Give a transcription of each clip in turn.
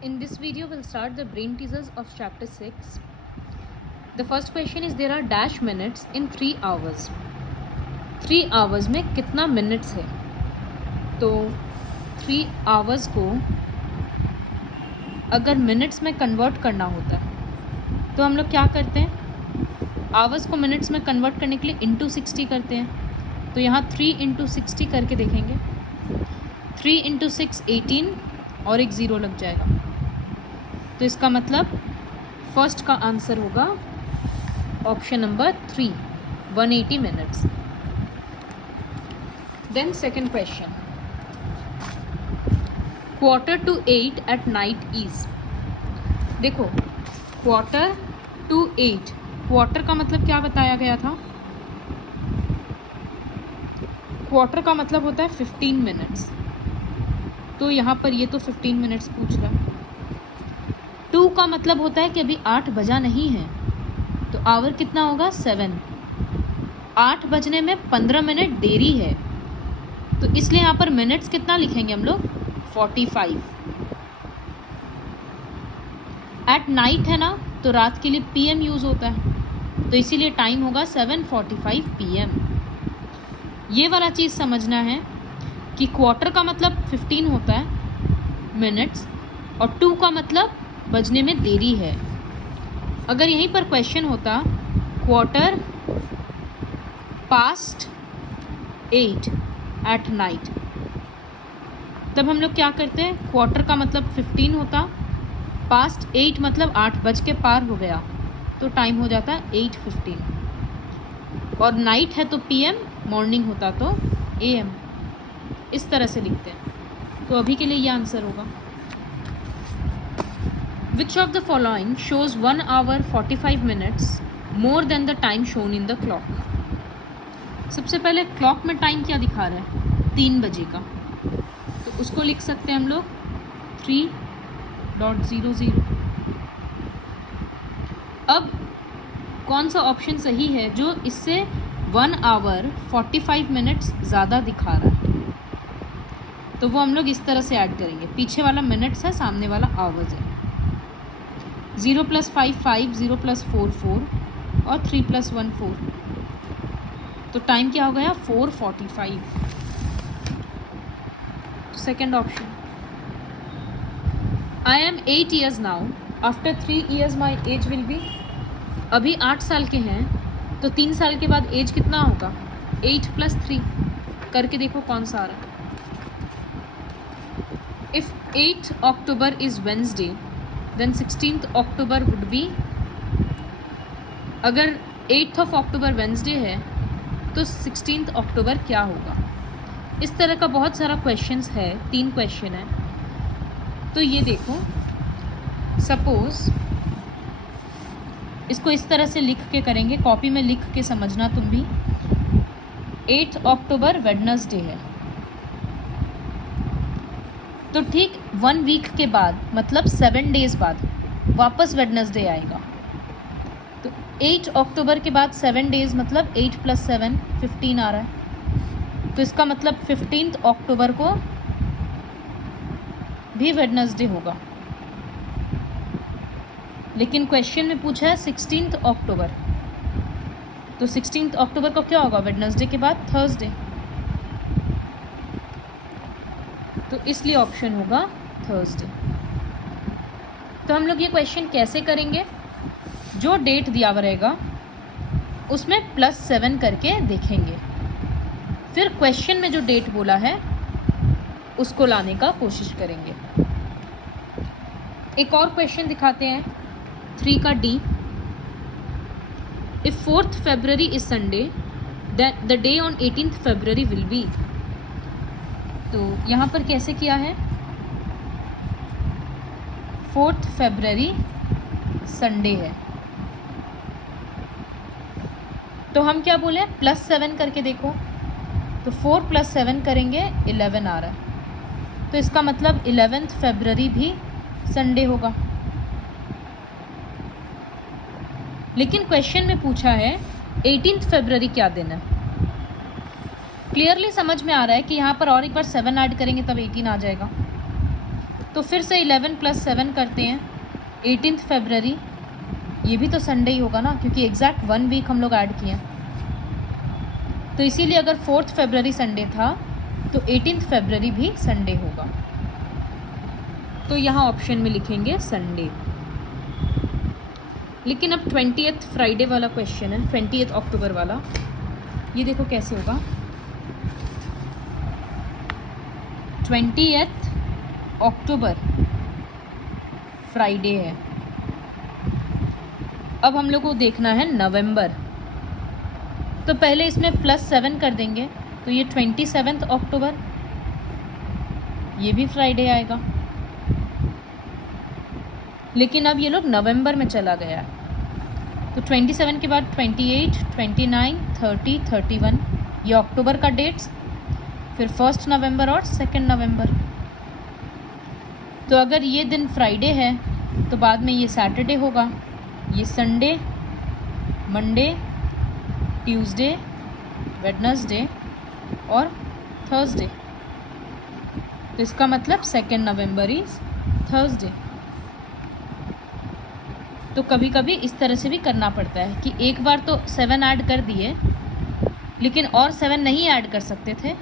In this video, we'll start the brain teasers of chapter 6. The first question is there are dash minutes in 3 hours. 3 hours में कितना minutes है? तो 3 hours को अगर minutes में convert करना होता है तो हम लोग क्या करते हैं? Hours को minutes में convert करने के लिए into 60 करते हैं. तो यहाँ 3 into 60 करके देखेंगे. 3 into 6 18 और एक ज़ीरो लग जाएगा. तो इसका मतलब फर्स्ट का आंसर होगा option number 3, 180 minutes. Then second question, 7:45 at night is. देखो 7:45, क्वार्टर का मतलब क्या बताया गया था? क्वार्टर का मतलब होता है 15 मिनट्स. तो यहाँ पर ये तो 15 मिनट्स पूछ रहा है. 2 का मतलब होता है कि अभी 8 बजा नहीं है, तो आवर कितना होगा? 7. 8 बजने में 15 मिनट देरी है, तो इसलिए यहाँ पर मिनट्स कितना लिखेंगे हम लोग? 45. एट नाइट है ना, तो रात के लिए PM यूज़ होता है, तो इसीलिए टाइम होगा 7:45 PM. ये वाला चीज़ समझना है कि क्वार्टर का मतलब 15 होता है मिनट्स और 2 का मतलब बजने में देरी है. अगर यहीं पर क्वेश्चन होता क्वार्टर पास्ट 8 एट नाइट, तब हम लोग क्या करते हैं? क्वार्टर का मतलब 15 होता, पास्ट 8 मतलब 8 बज के पार हो गया, तो टाइम हो जाता है 8:15. और नाइट है तो PM, मॉर्निंग होता तो AM. इस तरह से लिखते हैं. तो अभी के लिए ये आंसर होगा. Which of the following shows 1 hour 45 minutes more than the time shown in the clock? सबसे पहले क्लॉक में टाइम क्या दिखा रहा है? 3 बजे का, तो उसको लिख सकते हैं हम लोग 3.00. अब कौन सा ऑप्शन सही है जो इससे 1 hour 45 minutes ज़्यादा दिखा रहा है? तो वो हम लोग इस तरह से ऐड करेंगे. पीछे वाला मिनट्स है, सामने वाला आवर्स है. 0 + 5 5, 0 + 4 4 और 3 + 1 4. तो टाइम क्या हो गया? 4:45. Second option, I am 8 years now, after 3 years my age will be. अभी 8 साल के हैं, तो 3 साल के बाद एज कितना होगा? 8 + 3 करके देखो कौन सा आ रहा है. If 8 October is Wednesday, then 16th October would be. अगर 8th October Wednesday है तो 16th October क्या होगा? इस तरह का बहुत सारा क्वेश्चंस है, 3 क्वेश्चन है. तो ये देखो, सपोज इसको इस तरह से लिख के करेंगे, कॉपी में लिख के समझना तुम भी. 8 October वेडनेसडे है, तो ठीक 1 वीक के बाद मतलब 7 डेज़ बाद वापस वेडनेसडे आएगा. तो 8 अक्टूबर के बाद 7 डेज़ मतलब 8 + 7 15 आ रहा है. तो इसका मतलब 15 अक्टूबर को भी वेडनेसडे होगा. लेकिन क्वेश्चन में पूछा है 16 अक्टूबर, तो 16 अक्टूबर को क्या होगा? वेडनेसडे के बाद थर्सडे. तो इसलिए ऑप्शन होगा थर्सडे. तो हम लोग ये क्वेश्चन कैसे करेंगे? जो डेट दिया हुआ रहेगा उसमें +7 करके देखेंगे, फिर क्वेश्चन में जो डेट बोला है उसको लाने का कोशिश करेंगे. एक और क्वेश्चन दिखाते हैं, 3 का D. If 4th February is Sunday, the day on 18th February will be. तो यहाँ पर कैसे किया है? 4th February संडे है, तो हम क्या बोले? +7 करके देखो. तो 4 + 7 करेंगे 11 आ रहा है, तो इसका मतलब 11th February भी संडे होगा. लेकिन क्वेश्चन में पूछा है 18th February क्या दिन है. क्लियरली समझ में आ रहा है कि यहाँ पर और एक बार 7 ऐड करेंगे तब 18 आ जाएगा. तो फिर से 11 + 7 करते हैं, 18 फरवरी, ये भी तो संडे ही होगा ना, क्योंकि एग्जैक्ट 1 वीक हम लोग ऐड किए हैं। तो इसीलिए अगर 4 फरवरी संडे था तो 18 फरवरी भी संडे होगा। तो यहाँ ऑप्शन में लिखेंगे संडे। लेकिन अब 20th फ्राइडे वाला क्वेश्चन है, 20th अक्टूबर वाला, ये देखो कैसे होगा। 20th अक्टूबर फ्राइडे है। अब हम लोग को देखना है नवंबर, तो पहले इसमें +7 कर देंगे, तो ये 27 अक्टूबर, ये भी फ्राइडे आएगा। लेकिन अब ये लोग नवंबर में चला गया है, तो 27 के बाद 28, 29, 30, 31, ये अक्टूबर का डेट्स, फिर 1 नवंबर और 2 नवंबर। तो अगर ये दिन फ्राइडे है तो बाद में ये सैटरडे होगा, ये संडे, मंडे, ट्यूसडे, वेडनेसडे और थर्सडे। तो इसका मतलब 2 नवंबर इज़ थर्सडे। तो कभी कभी इस तरह से भी करना पड़ता है कि एक बार तो 7 ऐड कर दिए, लेकिन और 7 नहीं ऐड कर सकते थे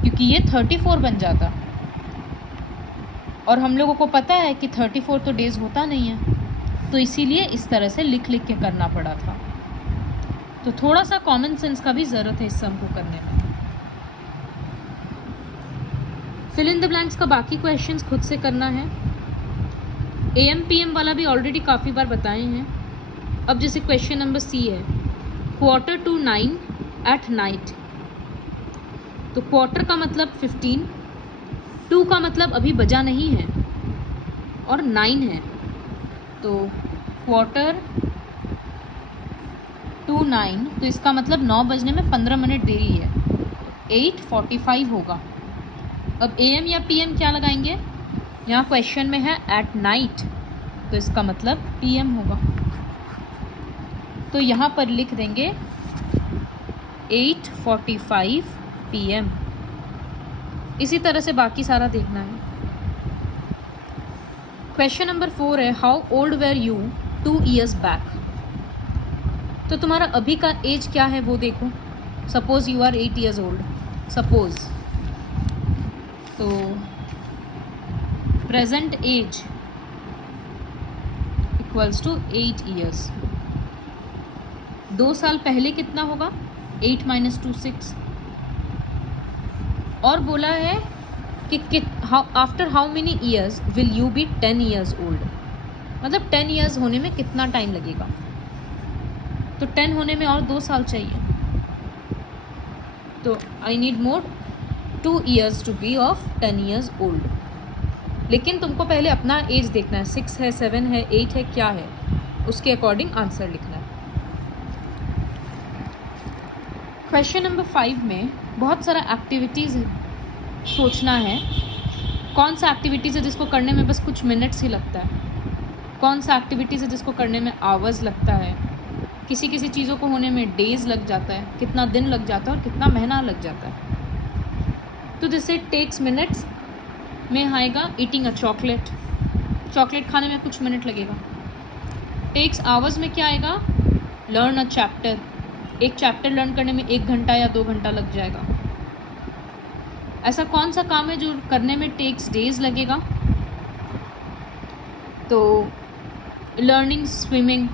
क्योंकि ये 34 बन जाता, और हम लोगों को पता है कि 34 तो डेज़ होता नहीं है, तो इसीलिए इस तरह से लिख लिख के करना पड़ा था। तो थोड़ा सा कॉमन सेंस का भी ज़रूरत है इस सम को करने में। फिल इन द ब्लैंक्स का बाकी क्वेश्चंस खुद से करना है। AM PM वाला भी ऑलरेडी काफ़ी बार बताए हैं। अब जैसे क्वेश्चन नंबर C है, 8:45 एट नाइट, तो क्वार्टर का मतलब 15, 2 का मतलब अभी बजा नहीं है और 9 है, तो 8:45, तो इसका मतलब 9 बजने में 15 मिनट देरी है, 8:45 होगा। अब AM या PM क्या लगाएंगे, यहाँ क्वेश्चन में है एट नाइट, तो इसका मतलब PM होगा, तो यहाँ पर लिख देंगे 8:45 PM। इसी तरह से बाकी सारा देखना है। क्वेश्चन नंबर 4 है, how old were you 2 years back. तो तुम्हारा अभी का एज क्या है वो देखो। Suppose you are 8 years old, suppose, तो present age equals to 8 years। 2 साल पहले कितना होगा, 8 - 2 6। और बोला है कि after how many years will you be 10 years old, मतलब 10 years होने में कितना टाइम लगेगा। तो 10 होने में और 2 साल चाहिए, तो I need more 2 years to be of 10 years old. लेकिन तुमको पहले अपना एज देखना है, 6 है, 7 है, 8 है, क्या है, उसके अकॉर्डिंग आंसर लिखना है। क्वेश्चन नंबर 5 में बहुत सारा एक्टिविटीज़ सोचना है। कौन सा एक्टिविटीज़ है जिसको करने में बस कुछ मिनट्स ही लगता है, कौन सा एक्टिविटीज़ है जिसको करने में आवर्स लगता है, किसी किसी चीज़ों को होने में डेज़ लग जाता है, कितना दिन लग जाता है और कितना महीना लग जाता है। तो जैसे टेक्स मिनट्स में आएगा ईटिंग अ चॉकलेट, चॉकलेट खाने में कुछ मिनट लगेगा। टेक्स आवर्स में क्या आएगा, लर्न अ चैप्टर, एक चैप्टर लर्न करने में 1 घंटा या 2 घंटा लग जाएगा। ऐसा कौन सा काम है जो करने में टेक्स डेज लगेगा, तो लर्निंग स्विमिंग,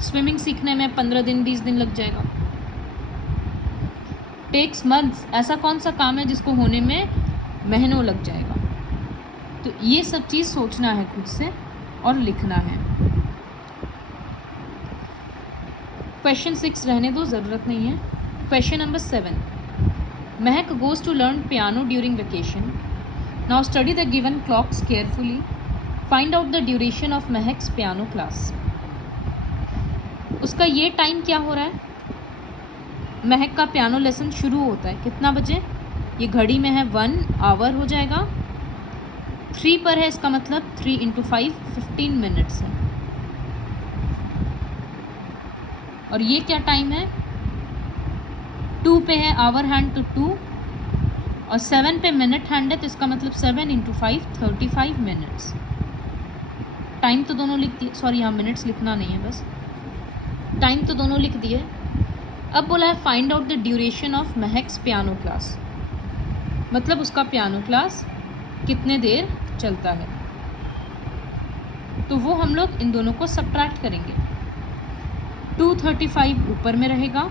स्विमिंग सीखने में 15 दिन 20 दिन लग जाएगा। टेक्स मंथ्स, ऐसा कौन सा काम है जिसको होने में महीनों लग जाएगा। तो ये सब चीज़ सोचना है खुद से और लिखना है। क्वेश्चन 6 रहने दो, ज़रूरत नहीं है। Question number 7, Mahak goes to learn piano during vacation. Now study the given clocks carefully, find out the duration of Mahak's piano class. उसका ये टाइम क्या हो रहा है, महक का पियानो लेसन शुरू होता है कितना बजे, ये घड़ी में है 1 आवर हो जाएगा, 3 पर है, इसका मतलब 3 × 5 15 मिनट्स है। और ये क्या टाइम है, 2 पे है, आवर हैंड तो 2, और 7 पे मिनट हैंड है तो इसका मतलब 7 × 5 35 मिनट्स। टाइम तो दोनों लिख दिए, सॉरी यहाँ मिनट्स लिखना नहीं है, बस टाइम तो दोनों लिख दिए। अब बोला है find out the duration of Mahak's piano class, मतलब उसका पियानो क्लास कितने देर चलता है। तो वो हम लोग इन दोनों को सब्ट्रैक्ट करेंगे। 235 ऊपर में रहेगा,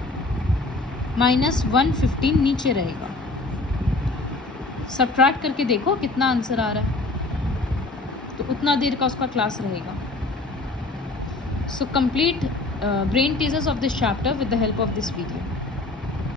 -115 नीचे रहेगा। सब्ट्रैक्ट करके देखो कितना आंसर आ रहा है, तो उतना देर का उसका क्लास रहेगा। So complete brain teasers of this chapter with the help of this video.